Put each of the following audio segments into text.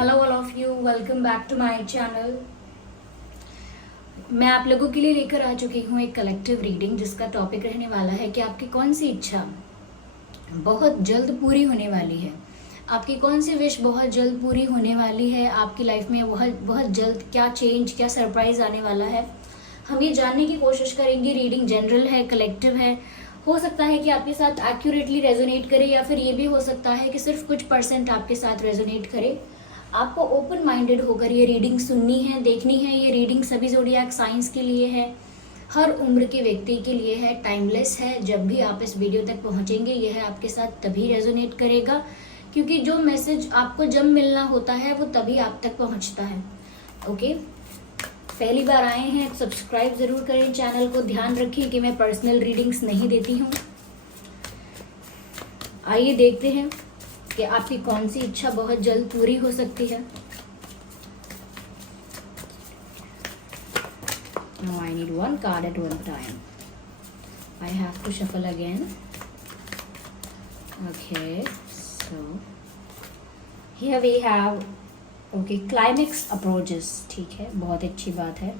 Hello all of you, welcome back to my channel. मैं आप लोगों के लिए लेकर आ चुकी हूँ एक कलेक्टिव रीडिंग जिसका टॉपिक रहने वाला है कि आपकी कौन सी इच्छा बहुत जल्द पूरी होने वाली है। आपकी कौन सी विश बहुत जल्द पूरी होने वाली है। आपकी लाइफ में बहुत बहुत जल्द क्या चेंज, क्या सरप्राइज आने वाला है, हम ये जानने की कोशिश करेंगे। रीडिंग जनरल है, कलेक्टिव है। हो सकता है कि आपके साथ एक्यूरेटली रेजोनेट करे या फिर ये भी हो सकता है कि सिर्फ कुछ % आपके साथ रेजोनेट करे। आपको ओपन माइंडेड होकर ये रीडिंग सुननी है, देखनी है। ये रीडिंग सभी ज़ोडिएक साइंस के लिए है, हर उम्र के व्यक्ति के लिए है, टाइमलेस है। जब भी आप इस वीडियो तक पहुंचेंगे यह आपके साथ तभी रेजोनेट करेगा, क्योंकि जो मैसेज आपको जब मिलना होता है वो तभी आप तक पहुंचता है। ओके, पहली बार आए हैं तो सब्सक्राइब ज़रूर करें चैनल को। ध्यान रखिए कि मैं पर्सनल रीडिंग्स नहीं देती हूँ। आइए देखते हैं कि आपकी कौन सी इच्छा बहुत जल्द पूरी हो सकती है। Now I need one card at one time. I have to shuffle again. Okay, so here we have climax approaches. ठीक है, बहुत अच्छी बात है।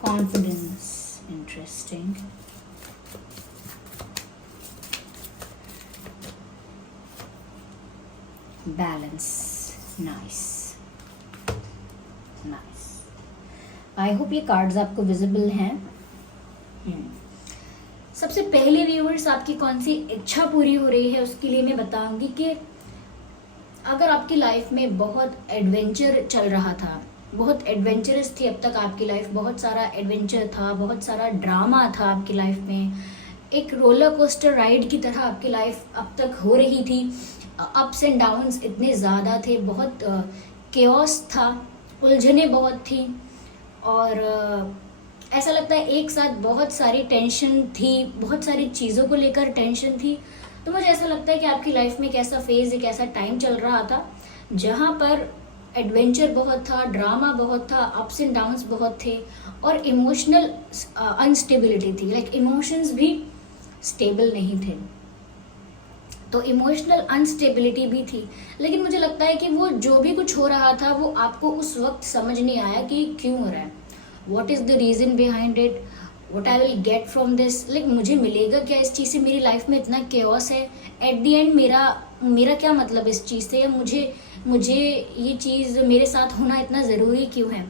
Confidence, interesting. Balance, nice. I hope ये कार्ड्स आपको विजिबल हैं। सबसे पहले व्यूअर्स, आपकी कौन सी इच्छा पूरी हो रही है उसके लिए मैं बताऊंगी कि अगर आपकी लाइफ में बहुत एडवेंचर चल रहा था, बहुत एडवेंचरस थी अब तक आपकी लाइफ, बहुत सारा एडवेंचर था, बहुत सारा ड्रामा था आपकी लाइफ में, एक रोलर कोस्टर राइड की तरह आपकी लाइफ अब तक हो रही थी। अप्स एंड डाउन्स इतने ज़्यादा थे, बहुत केओस था, उलझने बहुत थी और ऐसा लगता है एक साथ बहुत सारी टेंशन थी, बहुत सारी चीज़ों को लेकर टेंशन थी। तो मुझे ऐसा लगता है कि आपकी लाइफ में एक ऐसा फेज़, एक ऐसा टाइम चल रहा था जहाँ पर एडवेंचर बहुत था, ड्रामा बहुत था, अप्स एंड डाउन्स बहुत थे और इमोशनल अनस्टेबिलिटी थी। लाइक इमोशंस भी स्टेबल नहीं थे, तो इमोशनल अनस्टेबिलिटी भी थी। लेकिन मुझे लगता है कि वो जो भी कुछ हो रहा था वो आपको उस वक्त समझ नहीं आया कि क्यों हो रहा है, what is the reason behind it, what I will get from this. Like मुझे मिलेगा क्या इस चीज़ से, मेरी लाइफ में इतना केओस है, एट द एंड मेरा क्या मतलब इस चीज़ से, मुझे ये चीज़ मेरे साथ होना इतना ज़रूरी क्यों है।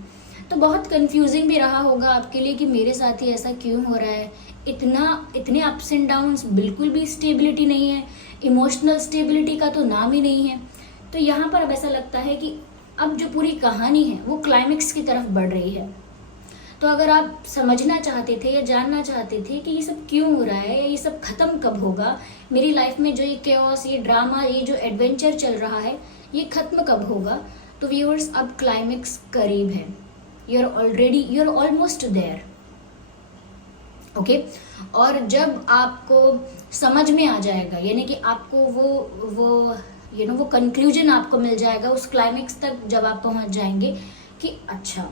तो बहुत कंफ्यूजिंग भी रहा होगा आपके लिए कि मेरे साथ ही ऐसा क्यों हो रहा है, इतने अप्स एंड डाउन्स, बिल्कुल भी स्टेबिलिटी नहीं है, इमोशनल स्टेबिलिटी का तो नाम ही नहीं है। तो यहाँ पर अब ऐसा लगता है कि अब जो पूरी कहानी है वो क्लाइमेक्स की तरफ बढ़ रही है। तो अगर आप समझना चाहते थे या जानना चाहते थे कि ये सब क्यों हो रहा है या ये सब ख़त्म कब होगा, मेरी लाइफ में जो ये केओस, ये ड्रामा, ये जो एडवेंचर चल रहा है ये ख़त्म कब होगा, तो व्यूअर्स अब क्लाइमेक्स करीब है। You are almost there. Okay, और जब आपको समझ में आ जाएगा, यानी कि आपको वो कंक्लूजन आपको मिल जाएगा उस क्लाइमेक्स तक जब आप पहुंच जाएंगे कि अच्छा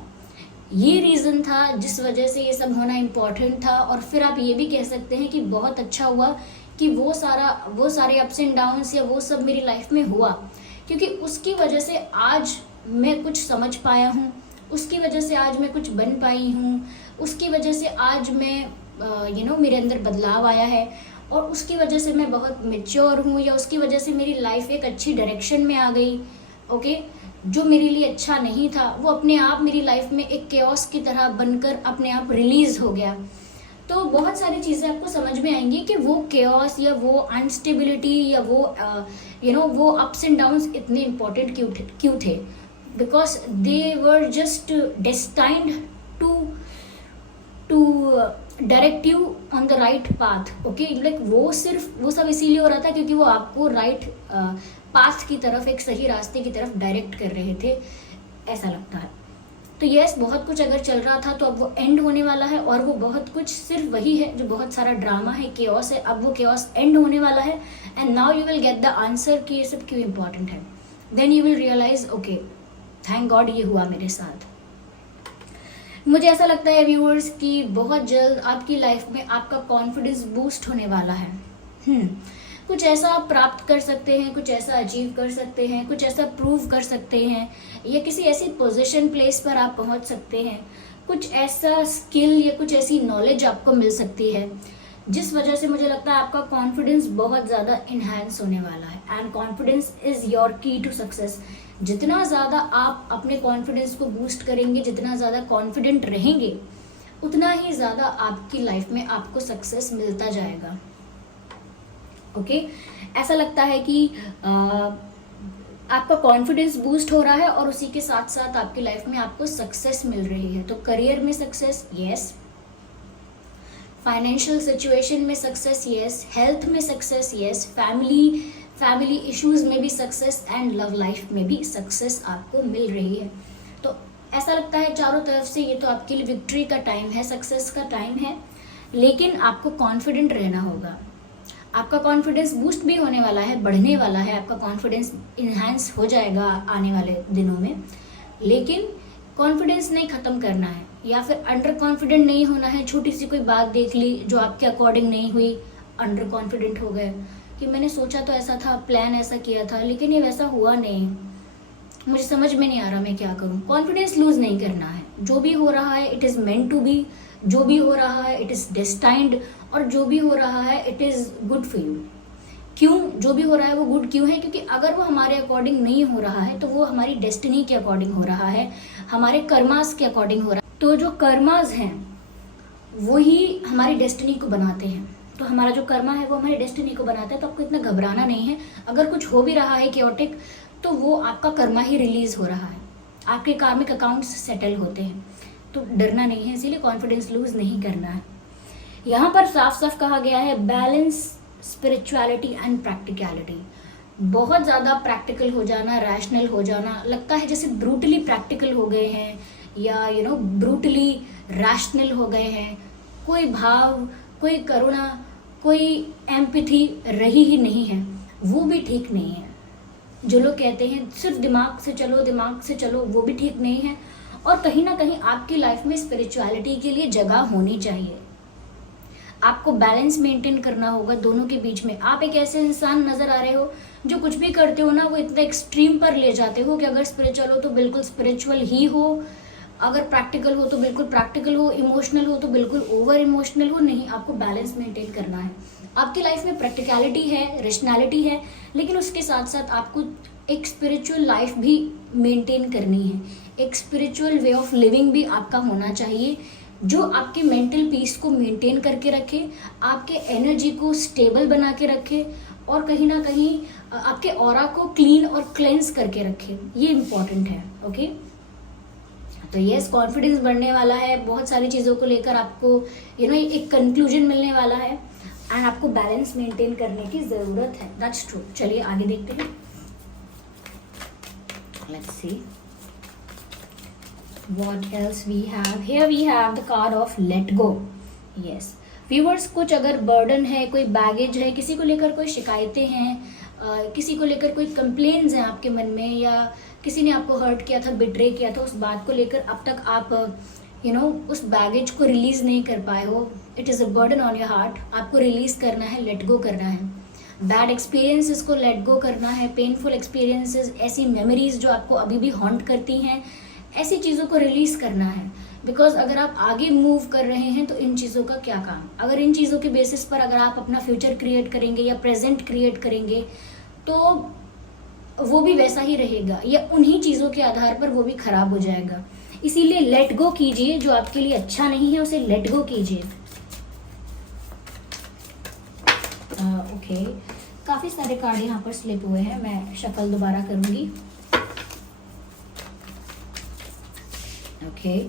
ये रीज़न था जिस वजह से ये सब होना इम्पोर्टेंट था। और फिर आप ये भी कह सकते हैं कि बहुत अच्छा हुआ कि वो सारे अप्स एंड डाउन्स या वो सब मेरी लाइफ में हुआ, क्योंकि उसकी वजह से आज मैं कुछ समझ पाया हूँ, उसकी वजह से आज मैं कुछ बन पाई हूँ, उसकी वजह से आज मैं मेरे अंदर बदलाव आया है और उसकी वजह से मैं बहुत मैच्योर हूँ, या उसकी वजह से मेरी लाइफ एक अच्छी डायरेक्शन में आ गई। ओके, जो मेरे लिए अच्छा नहीं था वो अपने आप मेरी लाइफ में एक केओस की तरह बनकर अपने आप रिलीज हो गया। तो बहुत सारी चीज़ें आपको समझ में आएंगी कि वो केओस या वो अनस्टेबिलिटी या वो अप्स एंड डाउन्स इतने इम्पोर्टेंट क्यों थे, because they were just destined to direct you on the right path. Okay, like वो सब इसीलिए हो रहा था क्योंकि वो आपको राइट पाथ की तरफ, एक सही रास्ते की तरफ डायरेक्ट कर रहे थे, ऐसा लगता है। तो यस, बहुत कुछ अगर चल रहा था तो अब वो एंड होने वाला है, और वो बहुत कुछ सिर्फ वही है जो बहुत सारा ड्रामा है, केओस है, अब वो केओस एंड होने वाला है। And now you will get the answer कि ये सब क्यों इम्पोर्टेंट है। Then you will realize okay, thank god ये हुआ मेरे साथ। मुझे ऐसा लगता है व्यूअर्स कि बहुत जल्द आपकी लाइफ में आपका कॉन्फिडेंस बूस्ट होने वाला है। कुछ ऐसा आप प्राप्त कर सकते हैं, कुछ ऐसा अचीव कर सकते हैं, कुछ ऐसा प्रूव कर सकते हैं, या किसी ऐसी पोजीशन प्लेस पर आप पहुंच सकते हैं, कुछ ऐसा स्किल या कुछ ऐसी नॉलेज आपको मिल सकती है जिस वजह से मुझे लगता है आपका कॉन्फिडेंस बहुत ज़्यादा इन्हांस होने वाला है। एंड कॉन्फिडेंस इज़ योर की टू सक्सेस। जितना ज़्यादा आप अपने कॉन्फिडेंस को बूस्ट करेंगे, जितना ज़्यादा कॉन्फिडेंट रहेंगे, उतना ही ज़्यादा आपकी लाइफ में आपको सक्सेस मिलता जाएगा। ओके ऐसा लगता है कि आपका कॉन्फिडेंस बूस्ट हो रहा है और उसी के साथ साथ आपकी लाइफ में आपको सक्सेस मिल रही है। तो करियर में सक्सेस, यस। फाइनेंशियल सिचुएशन में सक्सेस, यस। हेल्थ में सक्सेस, यस। फैमिली इश्यूज में भी सक्सेस, एंड लव लाइफ में भी सक्सेस आपको मिल रही है। तो ऐसा लगता है चारों तरफ से ये तो आपके लिए विक्ट्री का टाइम है, सक्सेस का टाइम है, लेकिन आपको कॉन्फिडेंट रहना होगा। आपका कॉन्फिडेंस बूस्ट भी होने वाला है, बढ़ने वाला है, आपका कॉन्फिडेंस इन्हांस हो जाएगा आने वाले दिनों में, लेकिन कॉन्फिडेंस नहीं ख़त्म करना है या फिर अंडर कॉन्फिडेंट नहीं होना है। छोटी सी कोई बात देख ली जो आपके अकॉर्डिंग नहीं हुई, अंडर कॉन्फिडेंट हो गए कि मैंने सोचा तो ऐसा था, प्लान ऐसा किया था, लेकिन ये वैसा हुआ नहीं, मुझे समझ में नहीं आ रहा मैं क्या करूं। कॉन्फिडेंस लूज नहीं करना है। जो भी हो रहा है it is meant to be, जो भी हो रहा है इट इज़ डेस्टाइंड, और जो भी हो रहा है it is good for you. क्यों जो भी हो रहा है वो गुड क्यों है? क्योंकि अगर वो हमारे अकॉर्डिंग नहीं हो रहा है तो वो हमारी डेस्टिनी के अकॉर्डिंग हो रहा है, हमारे कर्मास के अकॉर्डिंग हो रहा है। तो जो कर्मास हैं वो ही हमारी डेस्टिनी को बनाते हैं। तो हमारा जो कर्मा है वो हमारी डेस्टिनी को बनाता है। तो आपको इतना घबराना नहीं है। अगर कुछ हो भी रहा है केओटिक, तो वो आपका कर्मा ही रिलीज हो रहा है, आपके कार्मिक अकाउंट्स सेटल होते हैं। तो डरना नहीं है, इसीलिए कॉन्फिडेंस लूज नहीं करना है। यहाँ पर साफ साफ कहा गया है बैलेंस स्पिरिचुअलिटी एंड प्रैक्टिकलिटी। बहुत ज़्यादा प्रैक्टिकल हो जाना, रैशनल हो जाना, लगता है जैसे ब्रूटली प्रैक्टिकल हो गए हैं या ब्रूटली रैशनल हो गए हैं। कोई भाव, कोई करुणा, कोई एम्पैथी रही ही नहीं है, वो भी ठीक नहीं है। जो लोग कहते हैं सिर्फ दिमाग से चलो, दिमाग से चलो, वो भी ठीक नहीं है। और कहीं ना कहीं आपकी लाइफ में स्पिरिचुअलिटी के लिए जगह होनी चाहिए। आपको बैलेंस मेंटेन करना होगा दोनों के बीच में। आप एक ऐसे इंसान नजर आ रहे हो जो कुछ भी करते हो ना वो इतना एक्सट्रीम पर ले जाते हो कि अगर स्पिरिचुअल हो तो बिल्कुल स्पिरिचुअल ही हो, अगर प्रैक्टिकल हो तो बिल्कुल प्रैक्टिकल हो, इमोशनल हो तो बिल्कुल ओवर इमोशनल हो। नहीं, आपको बैलेंस मेंटेन करना है। आपकी लाइफ में प्रैक्टिकलिटी है, रेशनैलिटी है, लेकिन उसके साथ साथ आपको एक स्पिरिचुअल लाइफ भी मेंटेन करनी है। एक स्पिरिचुअल वे ऑफ लिविंग भी आपका होना चाहिए जो आपके मेंटल पीस को मेंटेन करके रखे, आपके एनर्जी को स्टेबल बना के रखे और कहीं ना कहीं आपके ऑरा को क्लीन और क्लेंस करके रखे। ये इम्पॉर्टेंट है। ओके, तो यस, कॉन्फिडेंस बढ़ने वाला है। बहुत सारी चीज़ों को लेकर आपको एक कंक्लूजन मिलने वाला है एंड आपको बैलेंस मेंटेन करने की ज़रूरत है। That's true. चलिए आगे देखते हैं। Let's see what else we have here. We have the card of let go. yes viewers, कुछ अगर बर्डन है, कोई बैगेज है, किसी को लेकर कोई शिकायतें हैं, किसी को लेकर कोई कंप्लेन्स हैं आपके मन में, या किसी ने आपको हर्ट किया था, बिट्रे किया था, उस बात को लेकर अब तक आप उस बैगेज को रिलीज नहीं कर पाए हो। It is a burden on your heart. आपको रिलीज करना है, लेट गो करना है। बैड एक्सपीरियंसेस को लेट गो करना है, पेनफुल एक्सपीरियंसेस, ऐसी मेमोरीज जो आपको अभी भी हॉन्ट करती हैं, ऐसी चीज़ों को रिलीज करना है। बिकॉज अगर आप आगे मूव कर रहे हैं तो इन चीज़ों का क्या काम। अगर इन चीज़ों के बेसिस पर अगर आप अपना फ्यूचर क्रिएट करेंगे या प्रेजेंट क्रिएट करेंगे तो वो भी वैसा ही रहेगा, या उन्हीं चीज़ों के आधार पर वो भी खराब हो जाएगा। इसीलिए लेट गो कीजिए, जो आपके लिए अच्छा नहीं है उसे लेट गो कीजिए। ओके, काफ़ी सारे कार्ड यहाँ पर स्लिप हुए हैं, मैं शफल दोबारा करूँगी। Okay,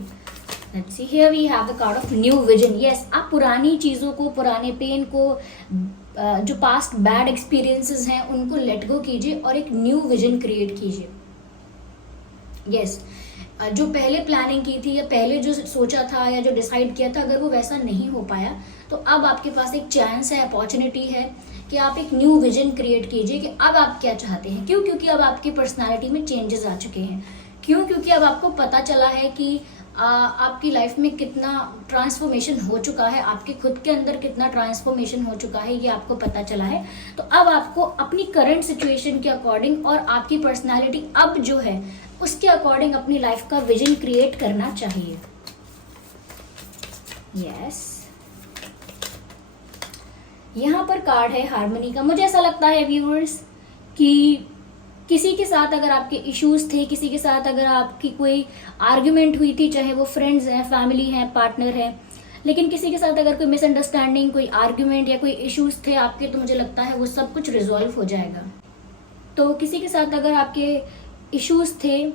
let's see. Here we have the card of new vision. Yes, आप पुरानी चीज़ों को, पुराने पेन को, जो पास्ट बैड एक्सपीरियंसेस हैं उनको लेट गो कीजिए और एक न्यू विजन क्रिएट कीजिए। यस, जो पहले प्लानिंग की थी या पहले जो सोचा था या जो डिसाइड किया था, अगर वो वैसा नहीं हो पाया तो अब आपके पास एक चांस है, अपॉर्चुनिटी है कि आप एक न्यू विजन क्रिएट कीजिए कि अब आप क्या चाहते हैं। क्यों? क्योंकि अब आपकी पर्सनालिटी में चेंजेस आ चुके हैं। क्यों? क्योंकि अब आपको पता चला है कि आपकी लाइफ में कितना ट्रांसफॉर्मेशन हो चुका है, आपके खुद के अंदर कितना ट्रांसफॉर्मेशन हो चुका है, ये आपको पता चला है। तो अब आपको अपनी करंट सिचुएशन के अकॉर्डिंग और आपकी पर्सनालिटी अब जो है उसके अकॉर्डिंग अपनी लाइफ का विजन क्रिएट करना चाहिए। यस, यहाँ पर कार्ड है हार्मनी का। मुझे ऐसा लगता है व्यूअर्स कि किसी के साथ अगर आपके इश्यूज थे, किसी के साथ अगर आपकी कोई आर्ग्यूमेंट हुई थी, चाहे वो फ्रेंड्स हैं, फैमिली हैं, पार्टनर है, लेकिन किसी के साथ अगर कोई मिसअंडरस्टैंडिंग, कोई आर्ग्यूमेंट या कोई इश्यूज थे आपके, तो मुझे लगता है वो सब कुछ रिजॉल्व हो जाएगा। तो किसी के साथ अगर आपके इश्यूज थे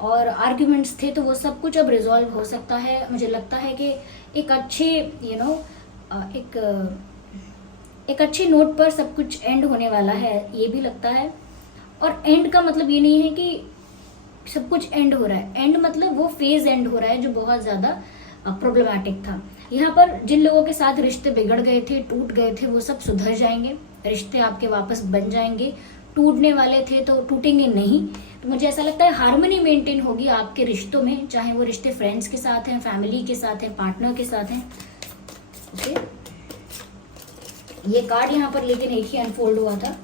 और आर्ग्यूमेंट्स थे तो वो सब कुछ अब रिजॉल्व हो सकता है। मुझे लगता है कि एक अच्छे एक अच्छी नोट पर सब कुछ एंड होने वाला है, ये भी लगता है। और एंड का मतलब ये नहीं है कि सब कुछ एंड हो रहा है, एंड मतलब वो फेज एंड हो रहा है जो बहुत ज़्यादा प्रॉब्लमैटिक था। यहाँ पर जिन लोगों के साथ रिश्ते बिगड़ गए थे, टूट गए थे, वो सब सुधर जाएंगे, रिश्ते आपके वापस बन जाएंगे। टूटने वाले थे तो टूटेंगे नहीं। तो मुझे ऐसा लगता है हार्मनी मेंटेन होगी आपके रिश्तों में, चाहे वो रिश्ते फ्रेंड्स के साथ हैं, फैमिली के साथ हैं, पार्टनर के साथ हैं। ओके, ये कार्ड यहाँ पर लेकिन एक ही अनफोल्ड हुआ था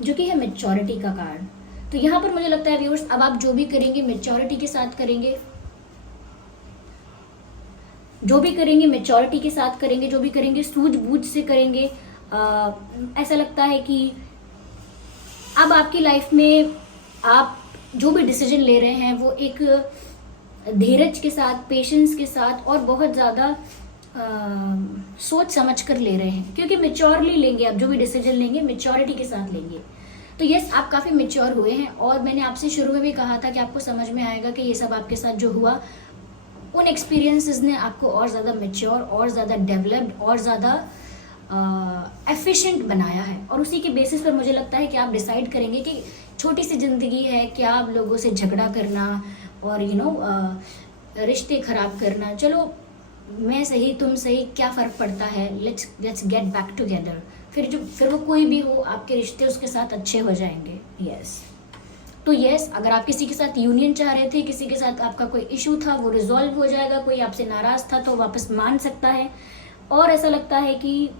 जो कि है मैच्योरिटी का कार्ड। तो यहाँ पर मुझे लगता है व्यूअर्स, अब आप जो भी करेंगे मैच्योरिटी के साथ करेंगे, जो भी करेंगे मैच्योरिटी के साथ करेंगे, जो भी करेंगे सूझबूझ से करेंगे। ऐसा लगता है कि अब आपकी लाइफ में आप जो भी डिसीजन ले रहे हैं वो एक धीरज के साथ, पेशेंस के साथ और बहुत ज़्यादा सोच समझ कर ले रहे हैं, क्योंकि मेच्योरली लेंगे। आप जो भी डिसीजन लेंगे मेच्योरिटी के साथ लेंगे। तो यस, आप काफ़ी मेच्योर हुए हैं। और मैंने आपसे शुरू में भी कहा था कि आपको समझ में आएगा कि ये सब आपके साथ जो हुआ, उन एक्सपीरियंसेस ने आपको और ज़्यादा मेच्योर, और ज़्यादा डेवलप्ड, और ज़्यादा एफिशिएंट बनाया है। और उसी के बेसिस पर मुझे लगता है कि आप डिसाइड करेंगे कि छोटी सी ज़िंदगी है, क्या आप लोगों से झगड़ा करना और रिश्ते ख़राब करना, चलो मैं सही तुम सही, क्या फ़र्क पड़ता है, लेट्स गेट बैक टुगेदर। फिर वो कोई भी हो, आपके रिश्ते उसके साथ अच्छे हो जाएंगे। यस, तो यस, अगर आप किसी के साथ यूनियन चाह रहे थे, किसी के साथ आपका कोई इशू था, वो रिजॉल्व हो जाएगा। कोई आपसे नाराज़ था तो वापस मान सकता है। और ऐसा लगता है कि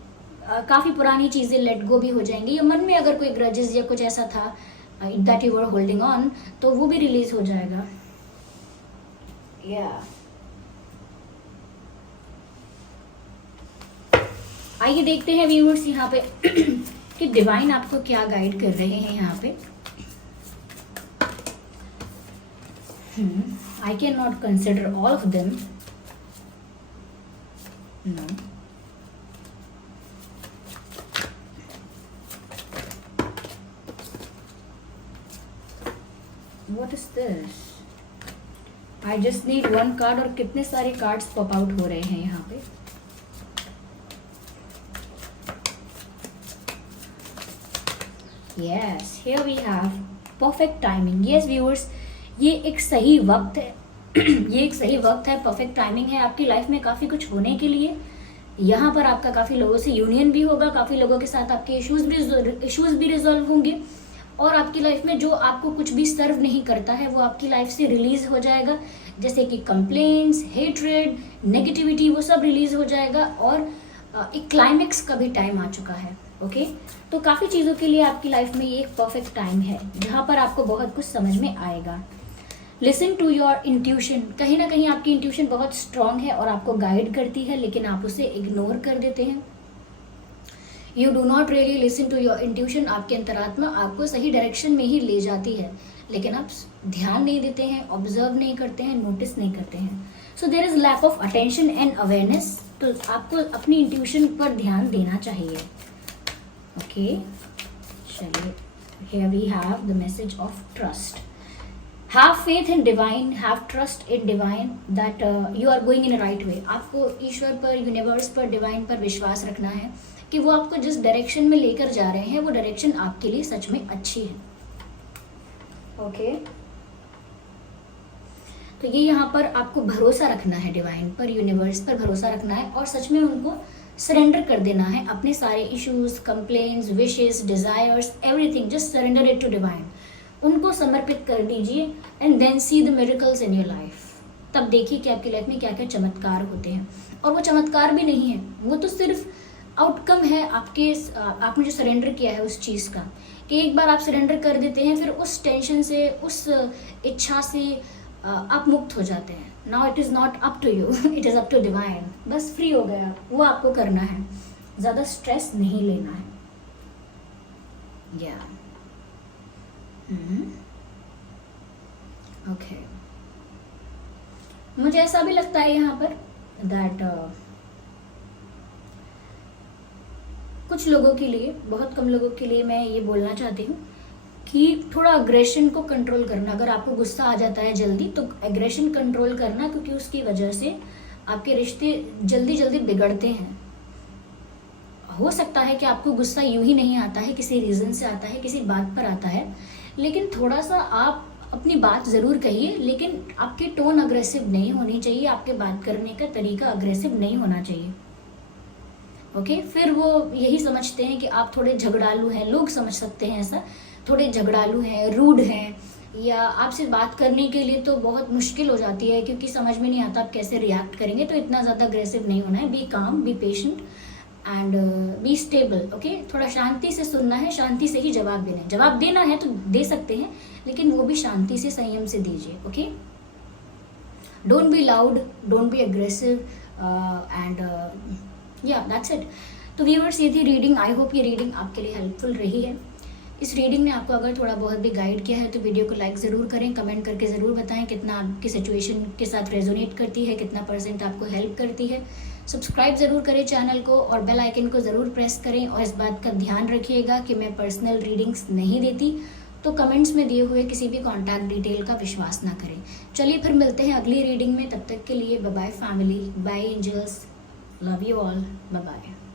काफ़ी पुरानी चीज़ें लेट गो भी हो जाएंगी, या मन में अगर कोई ग्रजेस या कुछ ऐसा था that you were holding on, तो वो भी रिलीज हो जाएगा। या आइए देखते हैं व्यूअर्स यहाँ पे कि डिवाइन आपको क्या गाइड कर रहे हैं यहाँ पे। I can not consider all of them, no. What is this? I just need one card, और कितने सारे कार्ड्स पॉप आउट हो रहे हैं यहाँ पे। Yes, here we have perfect timing. Yes viewers, ये एक सही वक्त है ये एक सही वक्त है, परफेक्ट टाइमिंग है आपकी लाइफ में काफ़ी कुछ होने के लिए। यहाँ पर आपका काफ़ी लोगों से यूनियन भी होगा, काफ़ी लोगों के साथ आपके इश्यूज भी रिजॉल्व होंगे, और आपकी लाइफ में जो आपको कुछ भी सर्व नहीं करता है वो आपकी लाइफ से रिलीज हो जाएगा, जैसे कि कंप्लेंट्स, हेट्रेड, नेगेटिविटी, वो सब रिलीज हो जाएगा। और एक क्लाइमेक्स का भी टाइम आ चुका है। ओके, तो काफ़ी चीज़ों के लिए आपकी लाइफ में ये एक परफेक्ट टाइम है जहाँ पर आपको बहुत कुछ समझ में आएगा। Listen to your intuition. कहीं ना कहीं आपकी इंट्यूशन बहुत स्ट्रांग है और आपको गाइड करती है, लेकिन आप उसे इग्नोर कर देते हैं। You do not really listen to your intuition. आपकी अंतरात्मा आपको सही डायरेक्शन में ही ले जाती है, लेकिन आप ध्यान नहीं देते हैं, ऑब्जर्व नहीं करते हैं, नोटिस नहीं करते हैं। So there is lack of attention and awareness. तो आपको अपनी इंट्यूशन पर ध्यान देना चाहिए। ओके, चलिए, here we have the message of trust. Have faith in divine, have trust in divine that you are going in a right way. आपको ईश्वर पर, यूनिवर्स पर, डिवाइन पर विश्वास रखना है कि वो आपको जिस डायरेक्शन में लेकर जा रहे हैं वो डायरेक्शन आपके लिए सच में अच्छी है। ओके, तो ये यहाँ पर आपको भरोसा रखना है, डिवाइन पर, यूनिवर्स पर भरोसा रखना है और सच में उनको सरेंडर कर देना है। अपने सारे issues, complaints, wishes, desires, everything, just surrender it to divine. उनको समर्पित कर दीजिए and then see the miracles in your life. तब देखिए कि आपकी लाइफ में क्या क्या चमत्कार होते हैं। और वो चमत्कार भी नहीं है, वो तो सिर्फ आउटकम है आपने जो सरेंडर किया है उस चीज़ का, कि एक बार आप सरेंडर कर देते हैं, फिर उस टेंशन से, उस इच्छा से आप मुक्त हो जाते हैं। Now it is not up to you, it is up to divine. बस फ्री हो गए आप, वो आपको करना है, ज़्यादा स्ट्रेस नहीं लेना है। या ओके, मुझे ऐसा भी लगता है यहाँ पर दैट कुछ लोगों के लिए, बहुत कम लोगों के लिए मैं ये बोलना चाहती हूँ कि थोड़ा अग्रेशन को कंट्रोल करना। अगर आपको गुस्सा आ जाता है जल्दी, तो एग्रेशन कंट्रोल करना, क्योंकि उसकी वजह से आपके रिश्ते जल्दी जल्दी बिगड़ते हैं। हो सकता है कि आपको गुस्सा यूं ही नहीं आता है, किसी रीज़न से आता है, किसी बात पर आता है, लेकिन थोड़ा सा आप अपनी बात ज़रूर कहिए, लेकिन आपकी टोन अग्रेसिव नहीं होनी चाहिए, आपके बात करने का तरीका अग्रेसिव नहीं होना चाहिए। ओके, फिर वो यही समझते हैं कि आप थोड़े झगड़ालू हैं, लोग समझ सकते हैं ऐसा, थोड़े झगड़ालू हैं, रूड हैं, या आपसे बात करने के लिए तो बहुत मुश्किल हो जाती है, क्योंकि समझ में नहीं आता आप कैसे रिएक्ट करेंगे। तो इतना ज़्यादा अग्रेसिव नहीं होना है, बी काम, be patient and be stable. Okay, थोड़ा शांति से सुनना है, शांति से ही जवाब देना है। जवाब देना है तो दे सकते हैं, लेकिन वो भी शांति से, संयम से दीजिए। Okay, don't be loud, don't be aggressive and या दैट्स इट। तो व्यूअर्स, ये थी रीडिंग। आई होप ये रीडिंग आपके लिए हेल्पफुल रही है। इस रीडिंग ने आपको अगर थोड़ा बहुत भी गाइड किया है तो वीडियो को लाइक ज़रूर करें, कमेंट करके ज़रूर बताएं कितना आपकी सिचुएशन के साथ रेजोनेट करती है, कितना % आपको हेल्प करती है। सब्सक्राइब ज़रूर करें चैनल को और बेल आइकन को ज़रूर प्रेस करें। और इस बात का ध्यान रखिएगा कि मैं पर्सनल रीडिंग्स नहीं देती, तो कमेंट्स में दिए हुए किसी भी कॉन्टैक्ट डिटेल का विश्वास ना करें। चलिए फिर मिलते हैं अगली रीडिंग में, तब तक के लिए bye bye family, bye angels, love you all, bye bye.